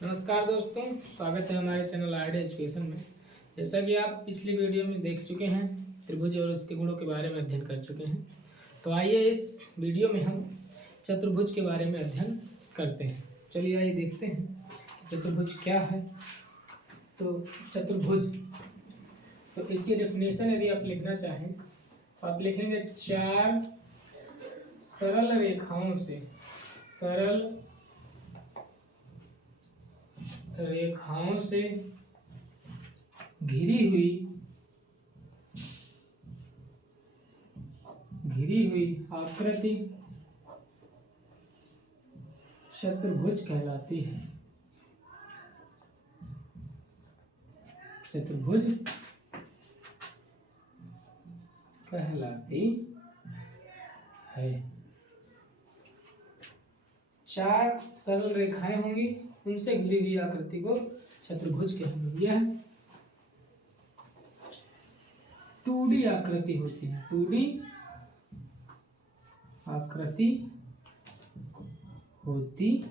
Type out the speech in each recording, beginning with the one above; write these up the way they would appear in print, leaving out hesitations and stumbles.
नमस्कार दोस्तों, स्वागत है हमारे चैनल आरडी एजुकेशन में। जैसा कि आप पिछली वीडियो में देख चुके हैं, त्रिभुज और उसके गुणों के बारे में अध्ययन कर चुके हैं। तो आइए इस वीडियो में हम चतुर्भुज के बारे में अध्ययन करते हैं। चलिए आइए देखते हैं चतुर्भुज क्या है। तो चतुर्भुज, तो इसकी डेफिनेशन यदि आप लिखना चाहें तो आप लिखेंगे चार सरल रेखाओं से घिरी हुई आकृति चतुर्भुज कहलाती है। चतुर्भुज कहलाती है। चार सरल रेखाएं होंगी, उनसे घिरी हुई आकृति को चतुर्भुज कहेंगे। यह 2D आकृति होती है। 2D आकृति होती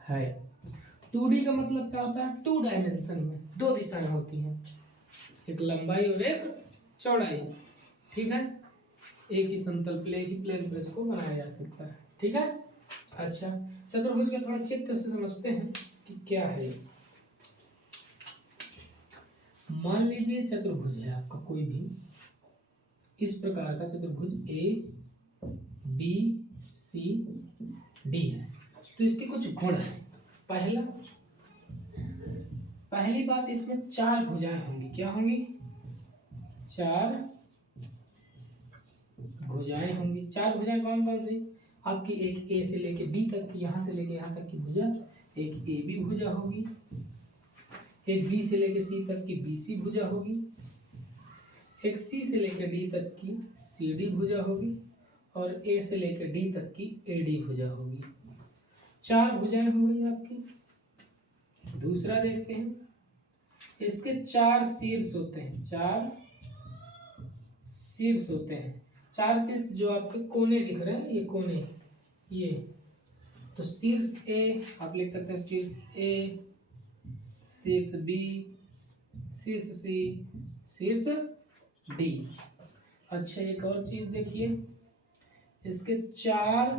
है। 2D का मतलब क्या होता है? 2 डायमेंशन में 2 दिशाएं होती हैं, एक लंबाई और एक चौड़ाई। ठीक है, एक ही समतल प्लेन, एक ही प्लेन पर इसको बनाया जा सकता है। ठीक है, अच्छा चतुर्भुज का थोड़ा चित्र से समझते हैं कि क्या है। मान लीजिए चतुर्भुज है आपका कोई भी इस प्रकार का चतुर्भुज A B C D है। तो इसके कुछ गुण हैं। पहली बात, इसमें 4 भुजाएं होंगी। क्या होंगी? 4 भुजाएं होंगी। 4 भुजाएं कौन कौन सी? आपकी एक A से लेके B तक की, यहाँ से लेके यहाँ तक की भुजा एक AB भुजा होगी। एक B से लेके C तक की BC भुजा होगी। एक C से लेकर D तक की CD भुजा होगी और A से लेकर D तक की AD भुजा होगी। 4 भुजाएं हो गई आपकी। दूसरा देखते हैं, इसके 4 शीर्ष होते हैं। 4 शीर्ष होते हैं। 4 शीर्ष जो आपके कोने दिख रहे हैं, ये कोने, ये तो शीर्ष A आप लिख सकते हैं, शीर्ष A, शीर्ष B, शीर्ष C, शीर्ष D। अच्छा एक और चीज देखिए, इसके 4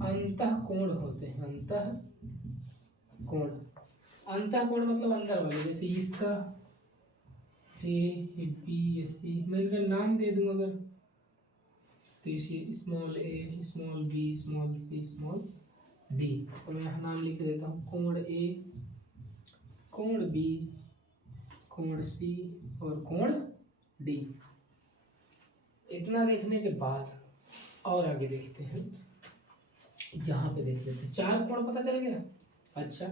अंतःकोण होते हैं। अंतःकोण मतलब अंदर वाले, जैसे इसका A B C, मैं इनका नाम दे दूं अगर, तो इसे small a, small b, small c, small d। तो मैं यहाँ नाम लिख देता हूँ, कोण A, कोण B, कोण C और कोण D। इतना देखने के बाद और आगे देखते हैं। यहाँ पे देख लेते हैं, 4 कोण पता चल गया। अच्छा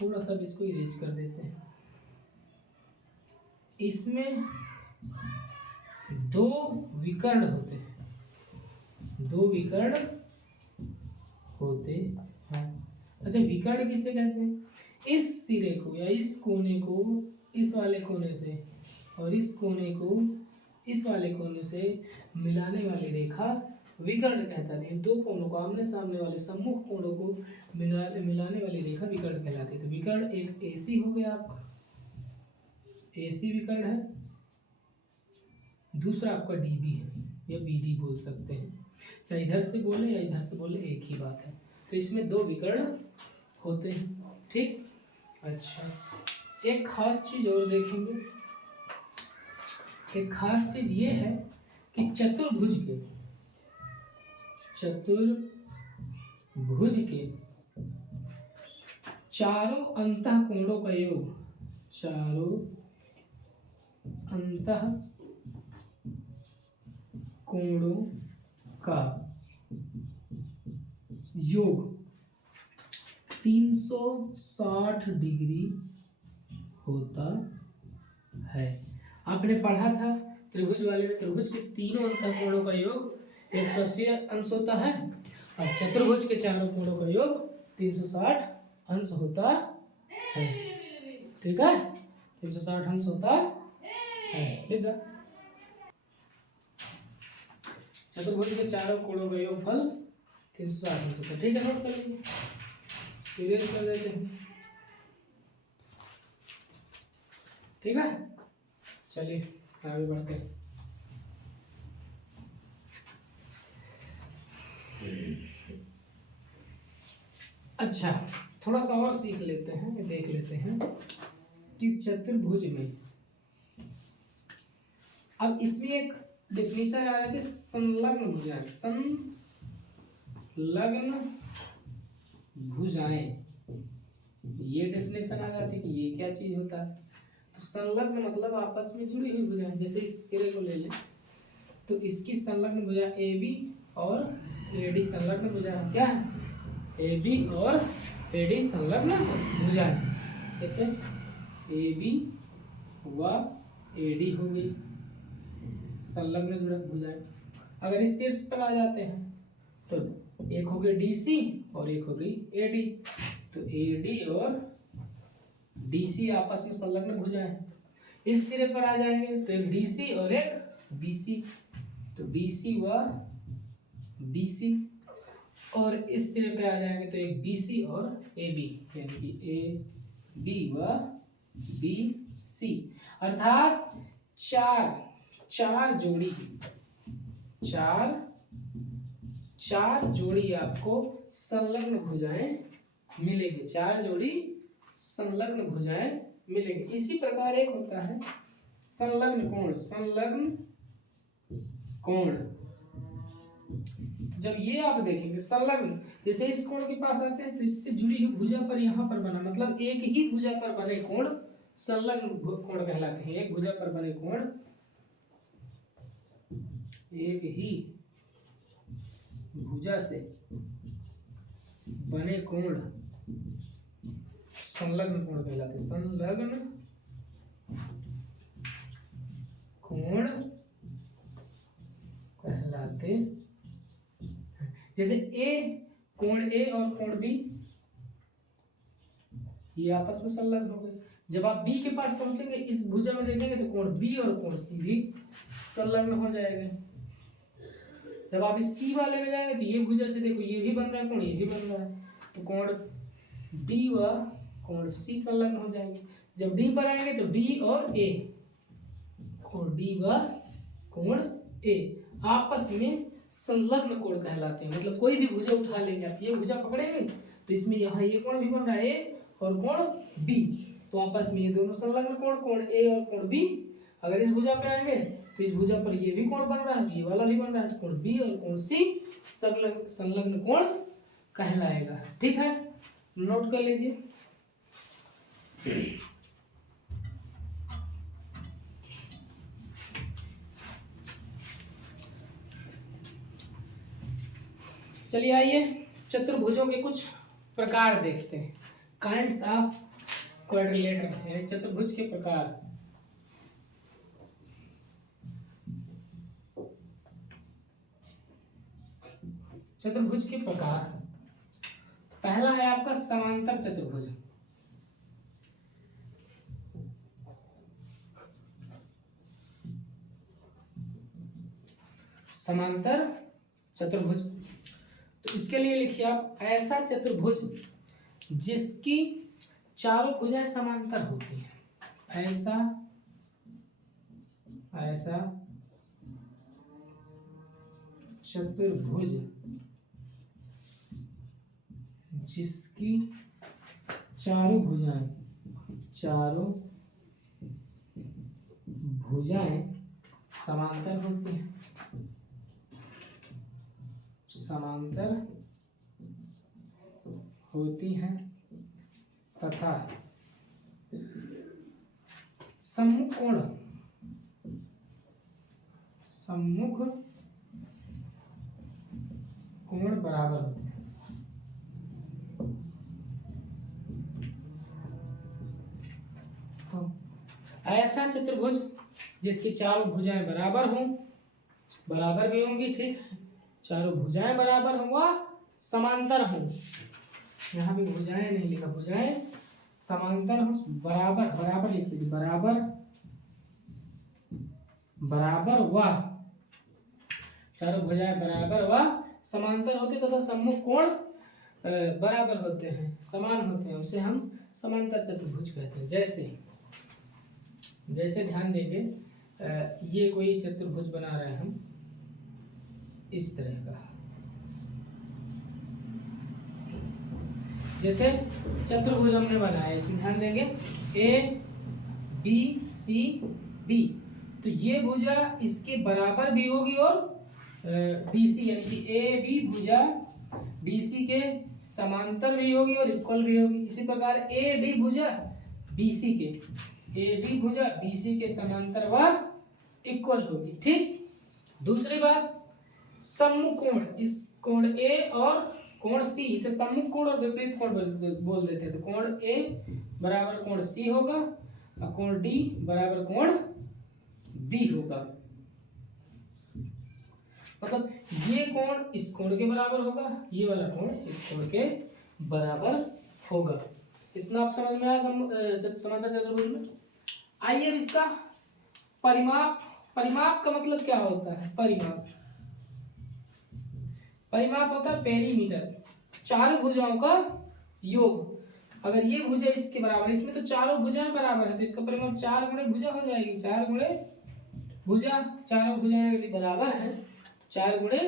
थोड़ा सा इसको इरेज कर देते हैं। इसमें 2 विकर्ण होते हैं। 2 विकर्ण होते हैं। अच्छा विकर्ण किसे कहते हैं? इस सिरे को या इस कोने को इस वाले कोने से और इस कोने को इस वाले कोने से मिलाने वाली रेखा विकर्ण कहता है। 2 कोनों को, आमने सामने वाले सम्मुख कोनों को मिलाने वाली रेखा विकर्ण कहलाती है। तो विकर्ण एक AC हो गया आपका, AC विकर्ण है। दूसरा आपका DB है या BD बोल सकते हैं, चाहे इधर से बोले या इधर से बोले एक ही बात है। तो इसमें 2 विकर्ण होते हैं। ठीक, अच्छा एक खास चीज और देखेंगे। एक खास चीज ये है कि चतुर्भुज के चारों अंतःकोणों का योग, चारों अंतःकोणों का योग 360 डिग्री होता है। आपने पढ़ा था त्रिभुज वाले में, त्रिभुज के तीनों अंतःकोणों का योग 180 अंश होता है और चतुर्भुज के चारों कोणों का योग 360 अंश होता है। ठीक है, 360 अंश होता है। ठीक है, चतुर्भुज के चारों कोणों का योगफल 360 अंश होता है। ठीक है, नोट कर लीजिए। इरेज कर देते हैं। ठीक है, चलिए आगे बढ़ते हैं। अच्छा, थोड़ा सा और सीख लेते हैं, देख लेते हैं कि चतुर्भुज में अब इसमें एक डेफिनेशन आ जाती है संलग्न भुजाएं। संलग्न भुजाएं, ये डेफिनेशन आ जाती है कि ये क्या चीज होता है। तो संलग्न मतलब आपस में जुड़ी हुई भुजाएं। जैसे इस सिरे को ले लें तो इसकी संलग्न भुजा ए बी और ए डी संलग्न भुजा है। क्या है? ए बी और ए डी संलग्न भुजा है। जैसे ए बी व ए डी हो गई संलग्न जुड़ा भुजाएं। अगर इस शीर्ष पर आ जाते हैं तो एक हो गई डी सी और एक हो गई ए डी। तो ए डी और डी सी आपस में संलग्न भुजाएं। इस सिरे पर आ जाएंगे तो एक डी सी और एक बी सी। तो डी सी व बी सी। और इस सिरे पे आ जाएंगे तो एक बी सी और ए बी, यानी कि ए बी व बी सी। अर्थात चार जोड़ी आपको संलग्न भुजाएं मिलेंगे। 4 जोड़ी संलग्न भुजाएं मिलेंगे। इसी प्रकार एक होता है संलग्न कोण। संलग्न कोण जब ये आप देखेंगे संलग्न, जैसे इस कोण के पास आते हैं तो इससे जुड़ी हुई भुजा पर यहाँ पर बना, मतलब एक ही भुजा पर बने कोण संलग्न कोण कहलाते हैं। एक भुजा पर बने कोण, एक ही भुजा से बने कोण संलग्न कोण कहलाते हैं। संलग्न कोण कहलाते। जैसे ए, कोण ए और कोण बी ये आपस में संलग्न हो गए। जब आप बी के पास पहुंचेंगे इस भुजा में देखेंगे तो कोण बी और कोण सी भी संलग्न हो जाएंगे। जब आप इस सी वाले में जाएंगे तो ये भुजा से देखो ये भी बन रहा है कोण, ये भी बन रहा है, तो कोण डी व कोण सी संलग्न हो जाएंगे। जब डी पर आएंगे तो डी और ए, कोण डी व कोण ए आपस में संलग्न कोण कहलाते हैं। मतलब कोई भी भुजा उठा लेंगे आप, ये भुजा पकड़ेंगे तो इसमें यहाँ ये कोण भी बन रहा है ए और कोण बी, तो आपस में ये दोनों संलग्न कोण, कोण ए और कोण बी। अगर इस भुजा पे आएंगे तो इस भुजा पर ये भी कोण बन रहा है, ये वाला भी बन रहा है, तो कोण बी और कोण सी संलग्न कोण कहलाएगा। ठीक है, नोट कर लीजिए। चलिए आइए चतुर्भुजों के कुछ प्रकार देखते हैं। काइंड्स ऑफ क्वाड्रिलेटरल है चतुर्भुज के प्रकार। चतुर्भुज के प्रकार, पहला है आपका समांतर चतुर्भुज। समांतर चतुर्भुज, तो इसके लिए लिखिए आप ऐसा चतुर्भुज जिसकी चारों भुजाएं समांतर होती हैं। ऐसा चतुर्भुज जिसकी चारों भुजाएं समांतर होती हैं। तथा सम्मुख कोण बराबर होते हैं। तो ऐसा चतुर्भुज जिसकी चारों भुजाएं बराबर हों, बराबर भी होंगी, ठीक है, चारों भुजाएं बराबर हों व समांतर हों। यहाँ भी भुजाएं नहीं लिखा, भुजाएं समांतर हो, बराबर लिख लीजिए, बराबर व चारों भुजाएं बराबर व समांतर होती तथा सम्मुख कोण बराबर होते हैं, समान होते हैं, उसे हम समांतर चतुर्भुज कहते हैं। जैसे ध्यान देंगे, ये कोई चतुर्भुज बना रहे हैं हम इस तरह का, जैसे चतुर्भुज हमने बनाया, इसमें ध्यान देंगे ए बी सी डी, तो ये भुजा इसके बराबर भी होगी और बी सी यानी कि ए बी भुजा बी सी के समांतर भी होगी और इक्वल भी होगी। इसी प्रकार ए डी भुजा बी सी के समांतर व इक्वल होगी। ठीक, दूसरी बात, सम्मुख कोण, इस कोण ए और कोण सी, इसे सम्मुख कोण और विपरीत कोण बोल देते हैं। तो कोण ए बराबर कोण सी होगा और कोण डी बराबर कोण बी होगा। मतलब ये कोण इस कोण के बराबर होगा, ये वाला कोण इस कोण के बराबर होगा। इतना आप समझ में आया समांतर चतुर्भुज में। आइए अब इसका परिमाप का मतलब क्या होता है। परिमाप होता है पेरीमीटर, चारों भुजाओं का योग। अगर ये भुजा इसके बराबर है, इसमें तो चारों भुजाएं बराबर है, तो इसका परिमाप 4 गुणे भुजा हो जाएगी। 4 गुणे भुजा, चारों भुजाएं यदि बराबर है तो 4 गुणे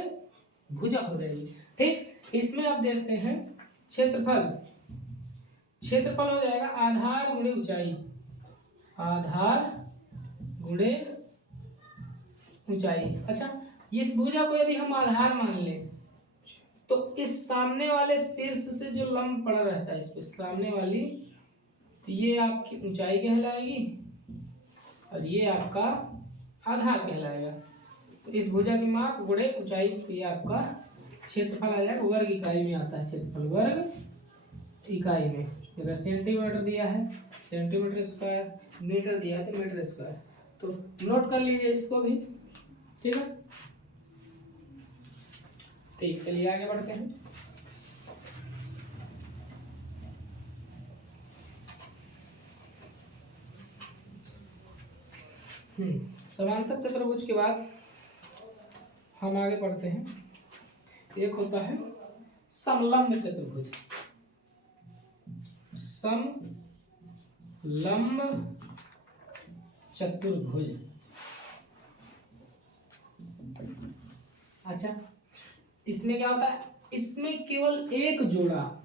भुजा हो जाएगी। ठीक, इसमें आप देखते हैं क्षेत्रफल हो जाएगा आधार गुणे ऊंचाई, आधार गुणे ऊंचाई। अच्छा, इस भुजा को यदि हम आधार मान लें तो इस सामने वाले शीर्ष से जो लंब पड़ा रहता है इस पे सामने वाली, तो ये आपकी ऊंचाई कहलाएगी और ये आपका आधार कहलाएगा। तो इस भुजा की माप गुणे ऊंचाई, तो ये आपका क्षेत्रफल आ जाएगा। वर्ग इकाई में आता है क्षेत्रफल, वर्ग इकाई में। अगर सेंटीमीटर दिया है सेंटीमीटर स्क्वायर, मीटर दिया है तो मीटर स्क्वायर। तो नोट कर लीजिए इसको भी। ठीक है, ठीक, चलिए आगे बढ़ते हैं। समांतर चतुर्भुज के बाद हम आगे बढ़ते हैं। एक होता है समलंब चतुर्भुज। समलंब चतुर्भुज, अच्छा, इसमें क्या होता है, इसमें केवल एक जोड़ा,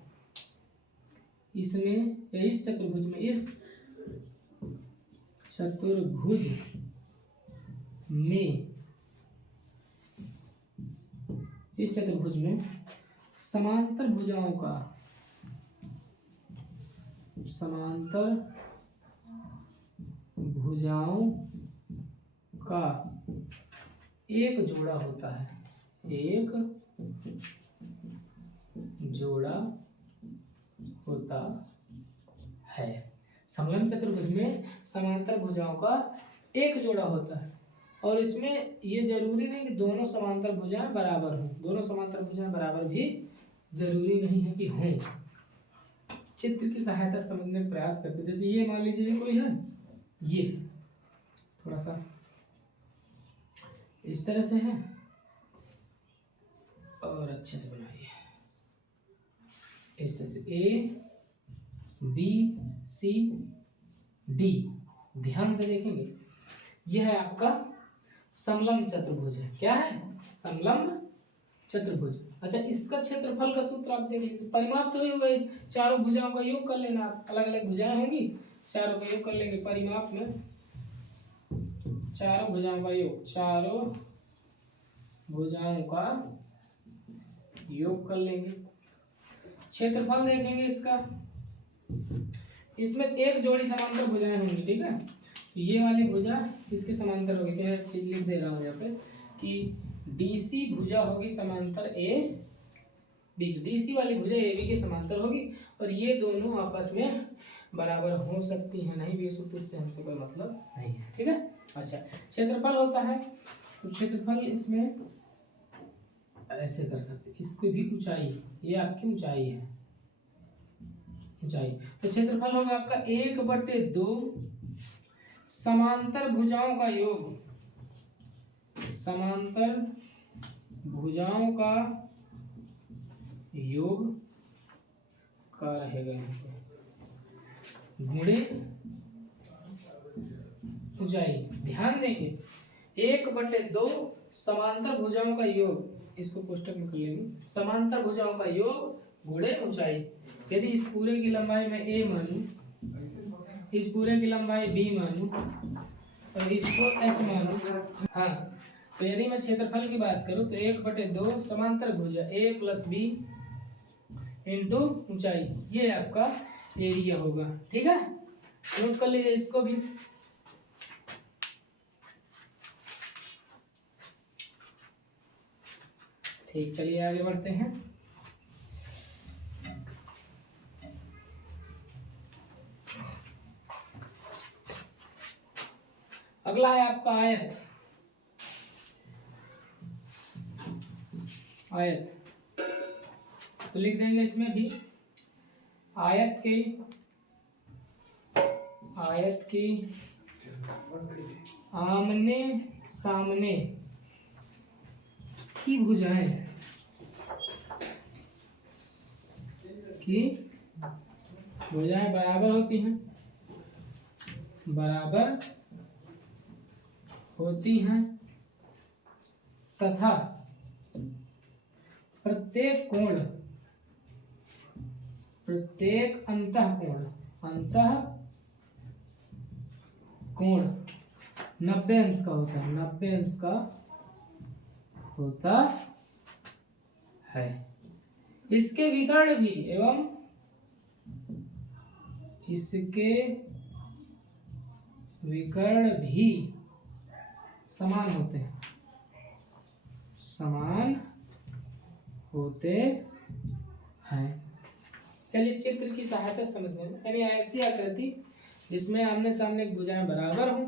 इसमें इस चतुर्भुज में, इस चतुर्भुज में, इस चतुर्भुज में समांतर भुजाओं का, समांतर भुजाओं का एक जोड़ा होता है, एक जोड़ा होता है। समलंब चतुर्भुज में समांतर भुजाओं का एक जोड़ा होता है और इसमें ये जरूरी नहीं कि दोनों समांतर भुजाएं बराबर हों, दोनों समांतर भुजाएं बराबर भी जरूरी नहीं है कि हों। चित्र की सहायता समझने का प्रयास करते हैं। जैसे ये मान लीजिए कोई है, ये थोड़ा सा इस तरह से है और अच्छे से बनाइए इस तरह से, ए बी सी डी, ध्यान से देखेंगे, यह है आपका समलंब चतुर्भुज है। क्या है? समलंब चतुर्भुज। अच्छा, इसका क्षेत्रफल का सूत्र आप देख लीजिए। परिमाप तो ही होगा, चारों भुजाओं का योग कर लेना, अलग अलग भुजाएं होंगी, चारों का योग कर लेंगे। परिमाप में चारों भुजाओं का योग, चारों भुजाओं का योग कर लेंगे। क्षेत्रफल देखेंगे इसका, इसमें एक जोड़ी समांतर भुजाएं होंगी। ठीक है, तो ये वाली भुजा इसके समांतर होगी। मैं एक चीज लिख दे रहा हूँ यहाँ पे कि डीसी भुजा होगी समांतर ए बी, डीसी वाली भुजा ए बी के समांतर होगी और ये दोनों आपस में बराबर हो सकती है, नहीं भी हो सकती, इससे हमसे कोई मतलब नहीं है। ठीक है, अच्छा, क्षेत्रफल होता है तो क्षेत्रफल इसमें ऐसे कर सकते, इसकी भी ऊंचाई, ये आपकी ऊंचाई है, ऊंचाई। तो क्षेत्रफल होगा आपका 1/2 समांतर भुजाओं का योग, समांतर भुजाओं का योग का रहेगा यहाँ पे, गुणे ऊंचाई। ध्यान देंगे 1/2 समांतर भुजाओं का योग, इसको कोष्टक में कर लेंगे, समांतर भुजाओं का योग गुणे ऊंचाई। यदि इस पूरे की लंबाई में a मानूं, इस पूरे की लंबाई b मानूं और इसको h मानूं, हाँ, तो यदि मैं क्षेत्रफल की बात करूं तो 1/2 समांतर भुजा a + b इंटू ऊंचाई, ये आपका एरिया होगा। ठीक है, नोट कर लीजिए इसको भी। ठीक, चलिए आगे बढ़ते हैं। अगला है आपका आयत। आयत तो लिख देंगे इसमें भी, आयत की आमने सामने की भुजाएं बराबर होती हैं, तथा प्रत्येक अंतःकोण 90 अंश का होता है, 90 अंश का होता है। इसके विकर्ण भी समान होते हैं। चलिए चित्र की सहायता से समझने में, यानी ऐसी आकृति जिसमें आमने सामने भुजाएं बराबर हों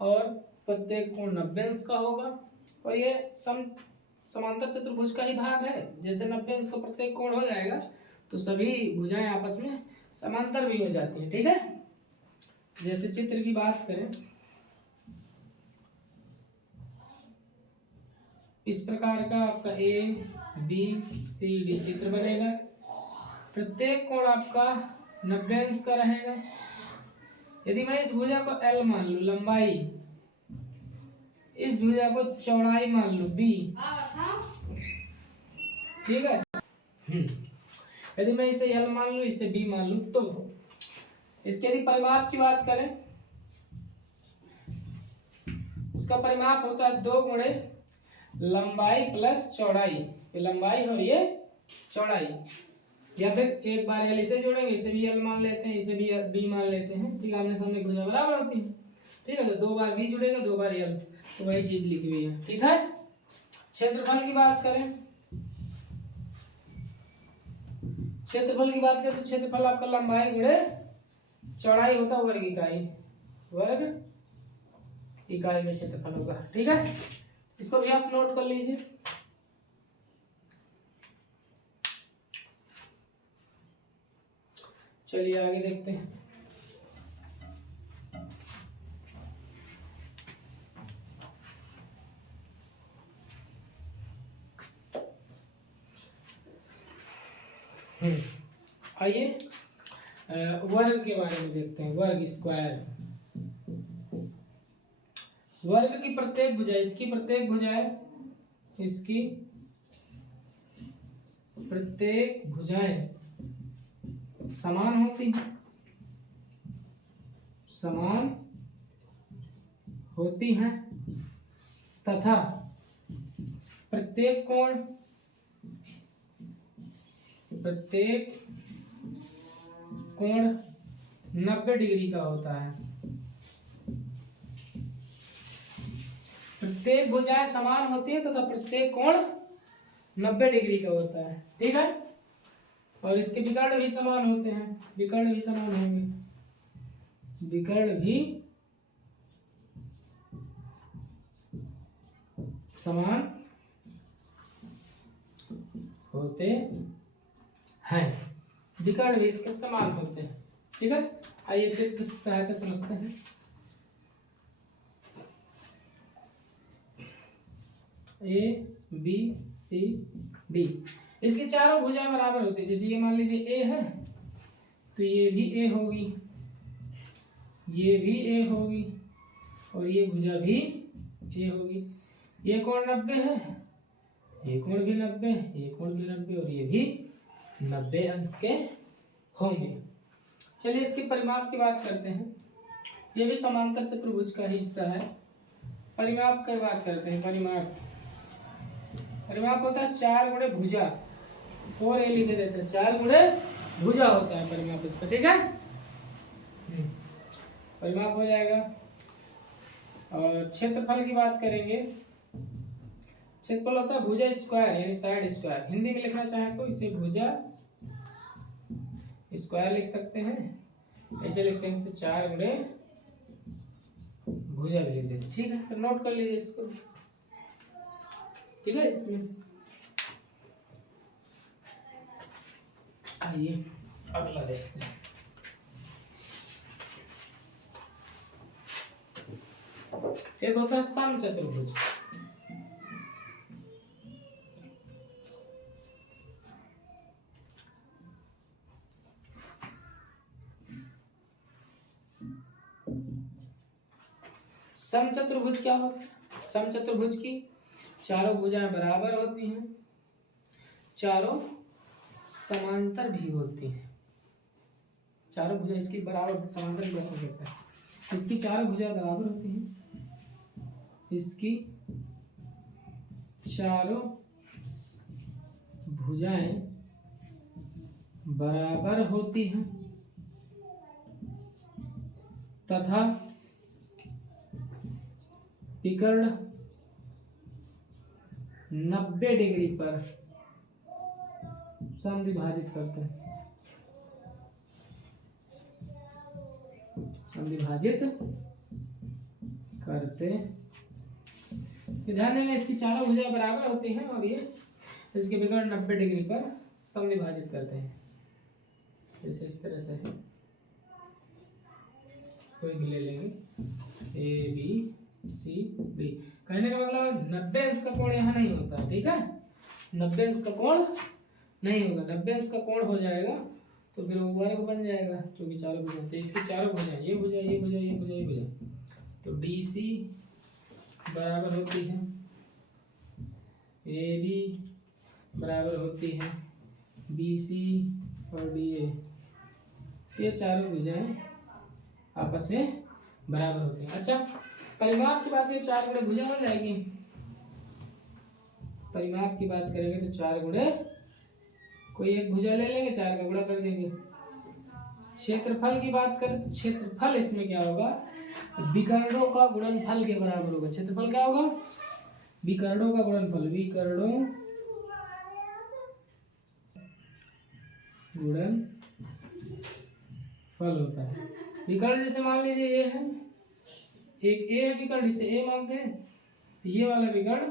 और प्रत्येक कोण 90 अंश का होगा, और ये समांतर चतुर्भुज का ही भाग है। जैसे 90 अंश का प्रत्येक कोण हो जाएगा तो सभी भुजाएं आपस में समांतर भी हो जाती हैं। ठीक है, जैसे चित्र की बात करें, इस प्रकार का आपका ABCD चित्र बनेगा। प्रत्येक कोण आपका 90 अंश का रहेगा। यदि मैं इस भुजा को L मान लूं लंबाई, इस भुजा को चौड़ाई मान लूं B, ठीक है। यदि मैं इसे L मान लूं, इसे B मान लूं, तो इसके यदि परिमाप की बात करें, उसका परिमाप होता है 2 गुणे लंबाई प्लस चौड़ाई। ये लंबाई और ये चौड़ाई, या फिर एक बार L इसे जोड़ेंगे, इसे भी L मान लेते हैं, इसे भी B मान लेते हैं। ठीक है, आमने सामने भुजा बराबर होती है। ठीक है, तो 2 बार B जुड़ेगा, 2 बार L, तो वही चीज लिखी हुई है। ठीक है, क्षेत्रफल की बात करें, तो क्षेत्रफल आपका लंबाई गुणे चौड़ाई होता है वर्ग इकाई में क्षेत्रफल होगा। ठीक है, इसको भी आप नोट कर लीजिए। चलिए आगे देखते हैं। आइए वर्ग के बारे में देखते हैं। वर्ग स्क्वायर, वर्ग की प्रत्येक भुजा, इसकी प्रत्येक भुजाएं समान होती हैं तथा प्रत्येक कोण 90 डिग्री का होता है। प्रत्येक भुजाएं समान होती है तथा प्रत्येक कोण 90 डिग्री का होता है। ठीक है, और इसके विकर्ण भी समान होते हैं, विकर्ण भी समान होंगे, विकर्ण भी समान होते हैं, विकर्ण भी इसके समान होते हैं। ठीक है, आइए चित्र सहायता समझते हैं। A B C D, इसकी चारों भुजाएं बराबर होती है। जैसे ये मान लीजिए ए है तो ये भी ए होगी, ये भी ए होगी और ये भुजा भी ए होगी। ये कोण 90 है, ये कोण भी 90, ये कोण भी 90 और ये भी 90 अंश के होंगे। चलिए इसके परिमाप की बात करते हैं। ये भी समांतर चतुर्भुज का ही हिस्सा है। परिमाप की बात करते हैं। परिमाप होता है 4 गुणे भुजा, 4a लिखे देते हैं, 4 गुणे भुजा होता है परिमाप इसका, ठीक है। परिमाप हो जाएगा। और क्षेत्रफल की बात करेंगे। क्षेत्रफल होता है भुजा स्क्वायर यानी साइड स्क्वायर। हिंदी में लिखना चाहे तो इसे भुजा स्क्वायर लिख सकते हैं, ऐसे लिखते हैं तो 4 गुणे भुजा भी लिख देते, ठीक है। फिर नोट कर लीजिए इसको, ठीक है। इसमें आइए अगला देखते हैं। एक होता है समचतुर्भुज। समचतुर्भुज क्या होता है? समचतुर्भुज की चारों भुजाएं बराबर होती हैं, चारों समांतर भी होती हैं। चारों भुजाएं इसकी बराबर समांतर भी हो सकता है। इसकी चारों भुजाएं बराबर होती हैं, इसकी चारों भुजाएं बराबर होती हैं तथा विकर्ण 90 डिग्री पर समद्विभाजित करते हैं। समद्विभाजित करते, ध्यान देना इसकी चारों भुजाएं बराबर होती हैं और ये इसके विकर्ण 90 डिग्री पर समद्विभाजित करते हैं। जैसे इस तरह से कोई भी ले लेंगे, ए बी सी डी। कहने का मतलब 90 अंश का कोण यहाँ नहीं होता, ठीक है। 90 अंश का कोण नहीं होगा। 90 अंश का कोण हो जाएगा तो फिर वो वर्ग बन जाएगा, क्योंकि चारों भुजाएं, तो इसकी चारों भुजाएं, ये भुजा, ये भुजा, ये भुजा, ये भुजा, तो डी सी बराबर होती है ए डी बराबर होती है बी सी और डी ए। ये चारों भुजाएं आपस में बराबर होती हैं। अच्छा, परिमाप की बात करें 4 गुणे भुजा हो जाएगी। परिमाप की बात करेंगे तो 4 गुणे, कोई एक भुजा ले लेंगे, 4 का गुणा कर देंगे। क्षेत्रफल की बात करें तो क्षेत्रफल इसमें क्या होगा, विकर्णों का गुणनफल के बराबर होगा। क्षेत्रफल क्या होगा, विकर्णों का गुणनफल, विकर्णों गुणनफल होता है। विकर्ण जैसे मान लीजिए ये है, एक ए है विकर्ण, इसे ए मानते हैं, तो ये वाला विकर्ण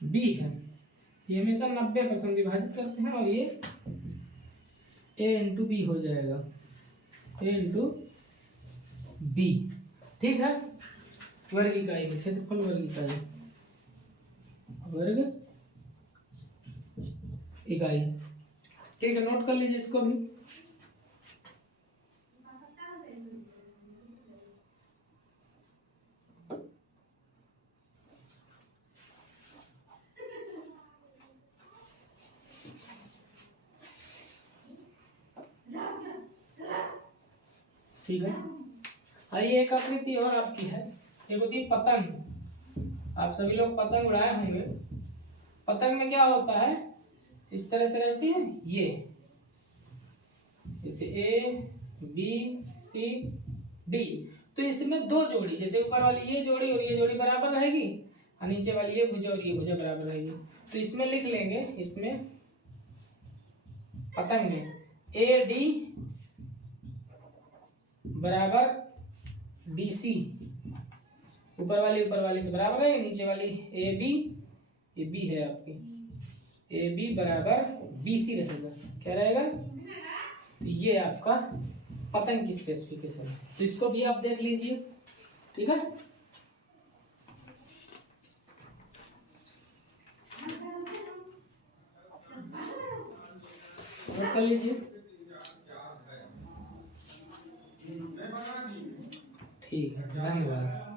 बी है, ये हमेशा 90 पर समद्विभाजित करते हैं और ये ए इंटू बी हो जाएगा, ए इंटू बी, ठीक है। वर्ग इकाई में क्षेत्रफल वर्ग इकाई, वर्ग इकाई, ठीक है। नोट कर लीजिए इसको भी। ठीक है। आइए एक आकृति और आपकी है, एक होती है पतंग। आप सभी लोग पतंग उड़ाए होंगे। पतंग में क्या होता है, इस तरह से रहती है ये, जैसे ए बी सी डी। तो इसमें 2 जोड़ी, जैसे ऊपर वाली ये जोड़ी और ये जोड़ी बराबर रहेगी और नीचे वाली ये भुजा और ये भुजा बराबर रहेगी। तो इसमें लिख लेंगे, इसमें पतंग में ए डी बराबर डी सी, ऊपर वाली से बराबर है, नीचे वाली ए बी, ये बी है आपकी, ए बी बराबर बी सी रहेगा। क्या रहेगा, तो ये आपका पतंग की स्पेसिफिकेशन है। तो इसको भी आप देख लीजिए, ठीक है। नोट कर लीजिए। ठीक है, धन्यवाद।